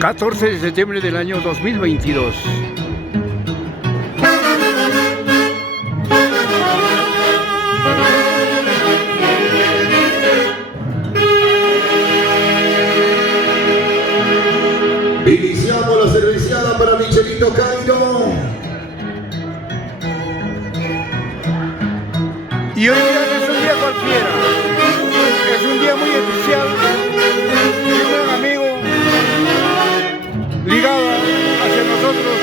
14 de septiembre del año 2022. Iniciamos la cerveciada para Michelito Cairo. Y hoy día no es un día cualquiera, es un día muy especial. Mi buen amigo, ligado hacia nosotros,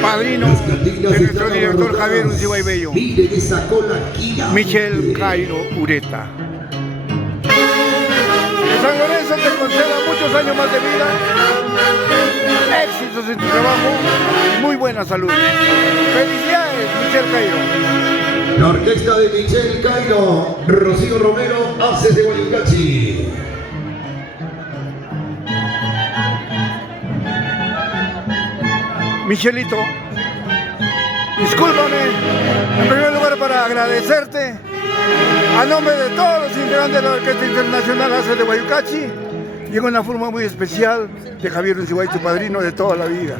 padrino de nuestro director Javier Uncibay Bello, Michel Cairo Ureta. Que San Lorenzo te conceda muchos años más de vida, éxitos en tu trabajo y muy buena salud. Felicidades, Michel Cairo. La orquesta de Michel Cairo, Rocío Romero, Haces de Guayucachi. Michelito, discúlpame, en primer lugar para agradecerte a nombre de todos los integrantes de la Orquesta Internacional Haces de Guayucachi y en una forma muy especial de Javier Uncibay, tu padrino de toda la vida.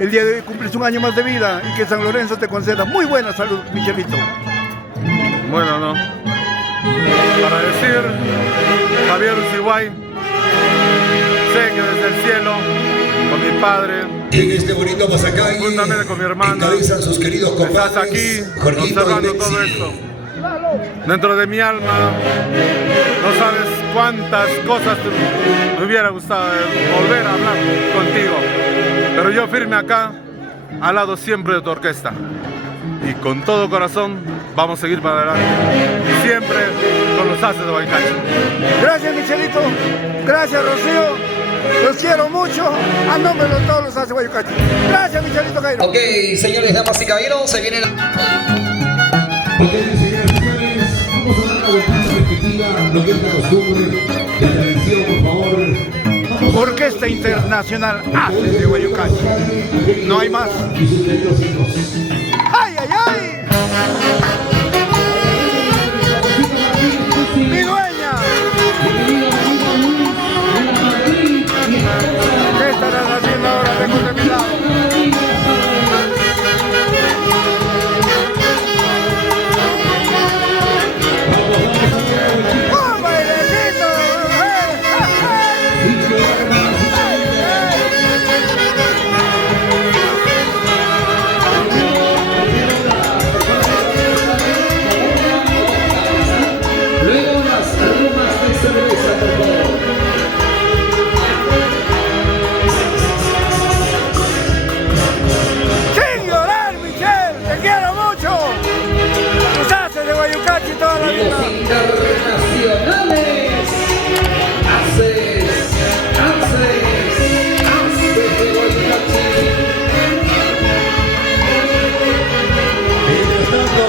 El día de hoy cumples un año más de vida y que San Lorenzo te conceda muy buena salud, Michelito. Bueno, no. Para decir, Javier Uncibay, sé que desde el cielo, con mi padre, En este bonito pasacalle, juntamente con mi hermana, encabezan sus queridos estás compadres, aquí Jorgito observando y todo Betsy. esto. Dentro de mi alma, no sabes cuántas cosas me hubiera gustado volver a hablar contigo. Pero yo firme acá, al lado siempre de tu orquesta. Y con todo corazón vamos a seguir para adelante. Siempre con los Haces de Guayucachi. Gracias, Michelito. Gracias, Rocío. Los quiero mucho. A nombre de todos los Haces de Guayucachi. Gracias, Michelito Cairo. Ok, señores, damas y caballeros, se viene la... Ok, señoras y señores, vamos a dar una vuelta respectiva, lo que es la costumbre, la tradición, por favor. Orquesta Internacional Haces de Guayucachi. No hay más. Y sus queridos hijos. ¡Ay, ay, ay! ¡Mi dueña! ¿Qué estarás haciendo ahora? Tengo de mi lado. ¡Un bailecito! Luego unas rumas de cerveza, por favor. ¡Sin llorar, Michel! ¡Te quiero mucho! ¡Tus Haces de Guayucachi toda la Los vida! internacionales. Haces de Guayucachi. Mientras tanto,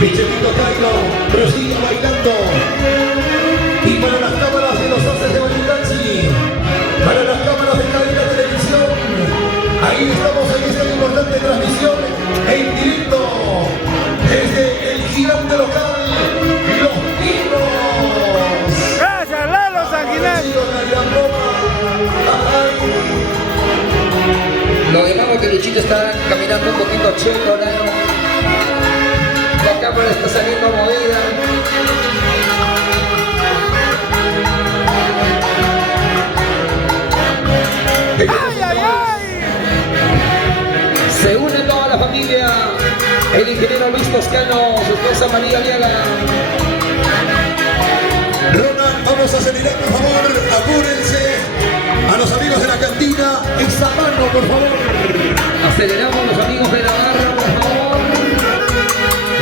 Michelito Cairo prosigue bailando. Y para las cámaras de los Haces de Guayucachi, para las cámaras de Cadena Televisión, ahí estamos en esta importante transmisión en directo desde el gigante local, Los Pinos. ¡Gracias, Lalo Sanguinetti! Lo demás que Luchito está caminando un poquito chueco, Lalo. La cámara está saliendo movida. ¡Ay, ay, ay! Se une toda la familia. El ingeniero Luis Toscano, su esposa María Aliaga. Ronald, vamos a acelerar, por favor, apúrense. A los amigos de la cantina, esa mano, por favor. Aceleramos los amigos de la barra, por favor.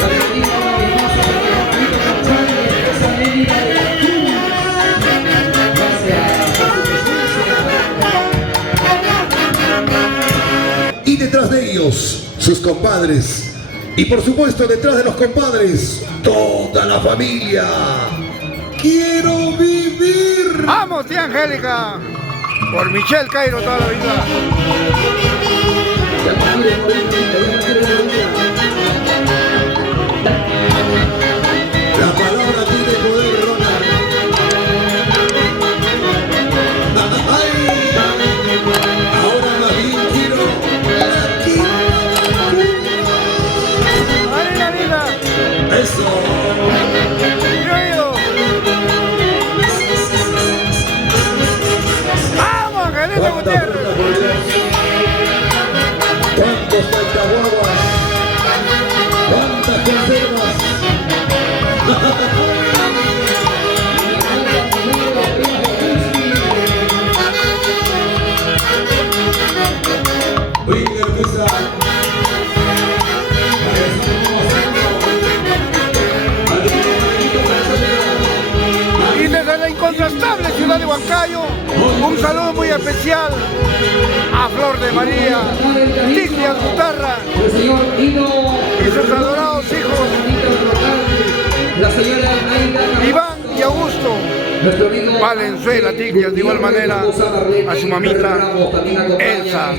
La cantina maravillosa, Luis González, esa línea de la Cruz. Gracias por su presencia. Y detrás de ellos, sus compadres. Y por supuesto, detrás de los compadres, toda la familia. ¡Quiero vivir! ¡Vamos, tía Angélica! Por Michel Cairo toda la vida. Ya no quiere morir, ya no quiere morir. por Dios. ¿Cuántos cacahuaguas? ¿Cuántas conservas? Winger Mesa. Y desde la incontrastable ciudad de Huancayo, un saludo muy especial a Flor de María, Tiglia Gutarra El señor Hino. y sus adorados hijos, La señora Aida. Iván y Augusto. Nuestro amigo Valenzuela Tiglia, de igual manera a su mamita Elsa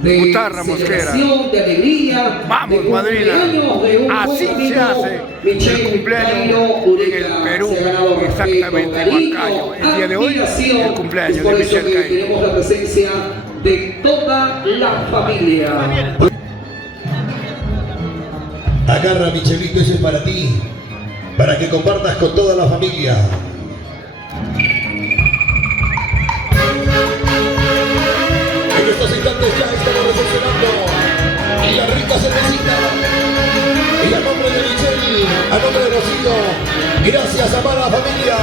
Gutarra Mosquera. De alegría, Vamos, de madrina, cumpleaños de un así buen se amigo, hace Michelle el cumpleaños Cairo en Urica. el Perú, Se ha ganado respeto, exactamente en cariño, Huancayo. El día de hoy, admiración. el cumpleaños Es por de eso Michelle que Cairo. tenemos la presencia de toda la familia. Agarra, Michelito, eso es para ti, para que compartas con toda la familia. En estos instantes ya estamos recepcionando la rica cervecita. Y a nombre de Michelle, a nombre de Rocío, gracias, amada familia.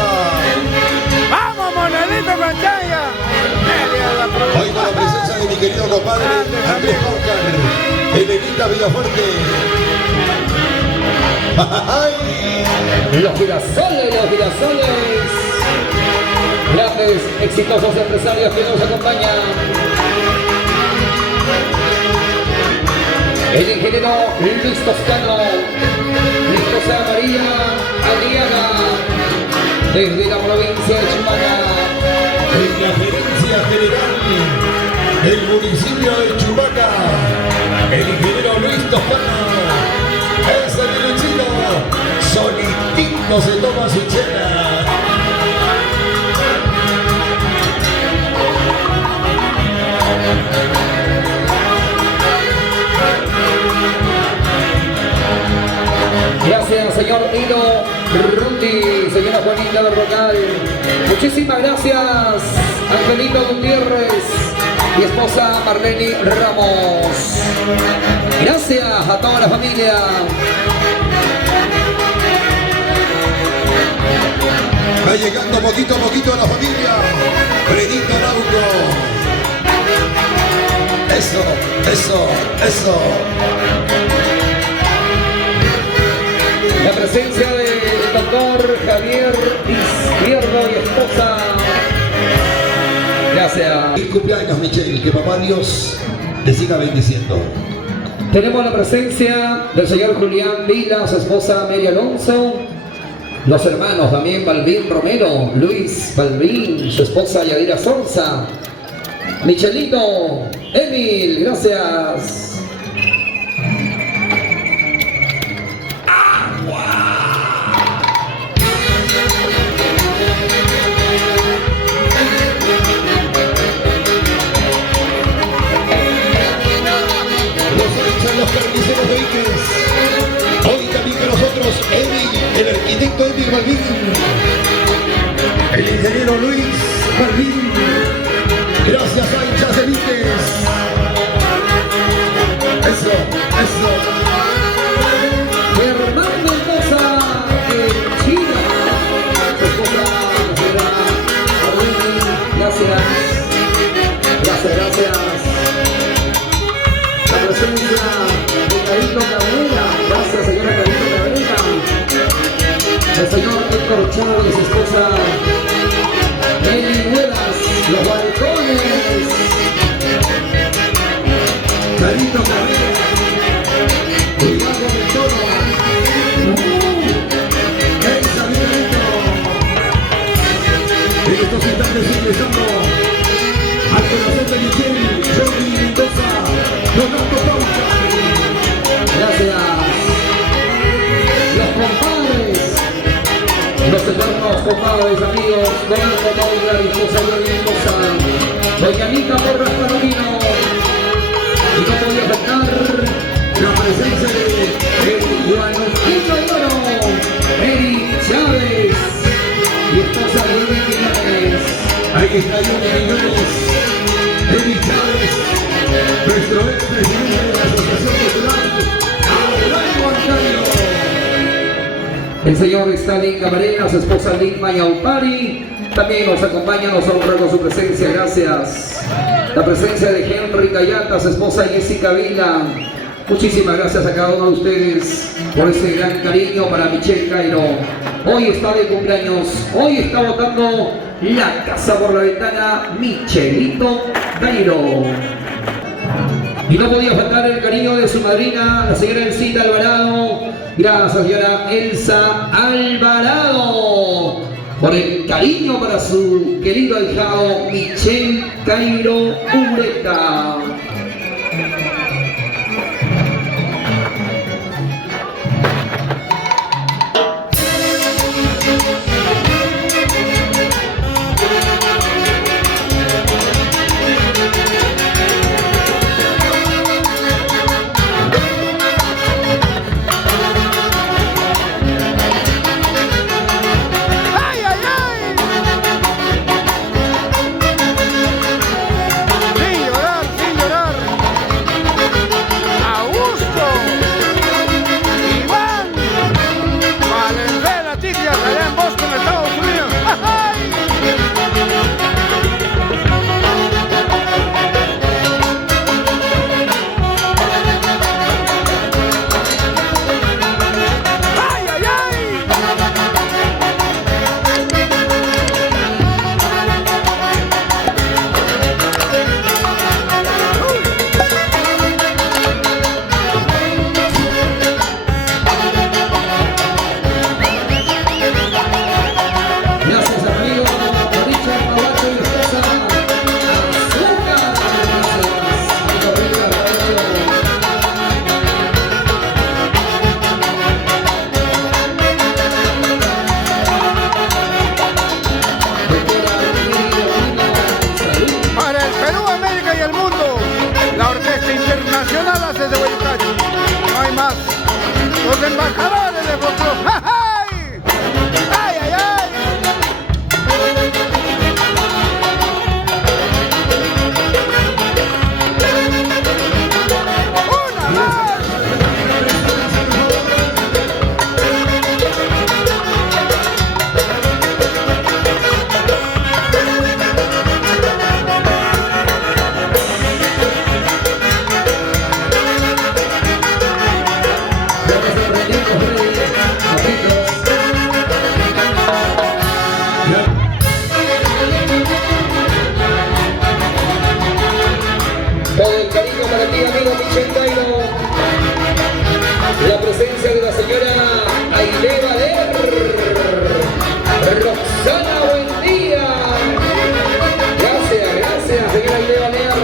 ¡Vamos, monedita pantalla! Hoy con la presencia de mi querido compadre Andrés Paucar, el Evita Villafuerte. ¡Ay! Los girasoles, los girasoles. Grandes, exitosos empresarios que nos acompañan. El ingeniero Luis Toscano, Luis José María Aliaga, desde la provincia de Chumaca. En la gerencia general del municipio de Chumaca, el ingeniero Luis Toscano, ese derechito, solitito se toma su chela. Gracias, señor Hino Rundi, señora Juanita Berrocal. Muchísimas gracias, Angelito Gutiérrez y esposa Marlene Ramos. Gracias a toda la familia. Va llegando poquito a poquito a la familia. Fredito Arauco. Eso, eso, eso. La presencia del doctor Javier Izquierdo y esposa. Gracias. Feliz cumpleaños, Michelle, que papá Dios te siga bendiciendo. Tenemos la presencia del señor Julián Vila, su esposa Mary Alonso. Los hermanos también Balvin Romero, Luis Balvin, su esposa Yadira Sorza. Michelito, Emil, gracias. Los carniceros de Iques. Hoy también con nosotros Emil, el arquitecto Emil Balvin, el ingeniero Luis Balvin. Gracias a hinchas de Iques. Eso, eso. Germán Mendoza de China. Su esposa, señora Balvin, gracias. Gracias, gracias. La presencia de Carito Cabrera, gracias señora Carito Cabrera. El señor Héctor Chávez, su esposa Nelly Muelas, los balcones. Carito Cabrera. Cuidado del toro. Esa Miguelito. En estos instantes ingresando al corazón de Michelle, Johnny Mendoza, Donato Pauca. Gracias. Los compadres, los eternos compadres, amigos, Donato Pauca y José Luis Mendoza, doña Anita Porras Palomino. Y no podía faltar la presencia de el Guanuquillo de Oro, Eric Chávez y esposa Lili Quiñones. Ahí está Johnny Quiñones. Eddie Chávez, nuestro expresidente de la Asociación Cultural, Aurelio Antonio. El señor Stalin Camarena, su esposa Ligma Yaupari, también nos acompaña, nos honra con su presencia, gracias. La presencia de Henry Cayata, su esposa Jessica Vila. Muchísimas gracias a cada uno de ustedes por ese gran cariño para Michelle Cairo. Hoy está de cumpleaños, hoy está botando la casa por la ventana Michelito Cairo. Y no podía faltar el cariño de su madrina, la señora Elcita Alvarado. Gracias, señora Elsa Alvarado, por el cariño para su querido ahijado Michel Cairo Ureta. Los embajadores de folclore. ¡Ay! ¡Ay, ay, ay! ¡Una más! Todo el cariño para ti, amigo Michel Cairo. La presencia de la señora Aide Valer. Roxana, buen día. Gracias, gracias, señora Aide Valer.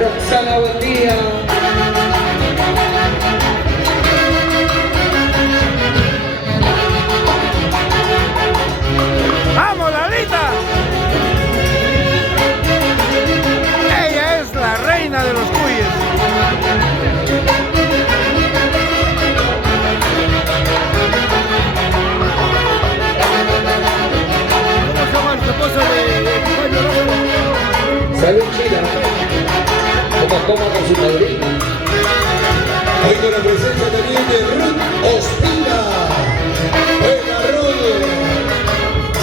Roxana, buen día. ¡Vamos, Lalita! Ella es la reina de los cuyes. ¿Cómo se llama la esposa de Salud China. Como con su madrina. Hoy con la presencia también de Ruth Ospina. Buena Ruth.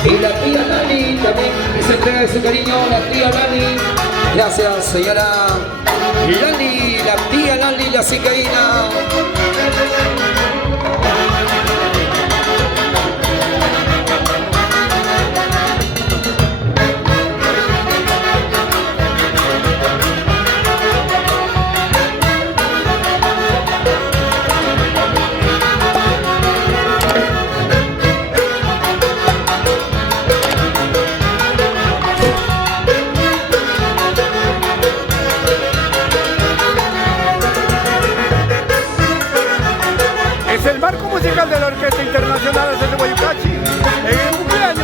Y la tía Lali también se entrega de su cariño, la tía Lali. Gracias, señora Lali, la tía Lali, la cicaína. Es el marco musical de la Orquesta Internacional de Guayucachi. En el cumpleaños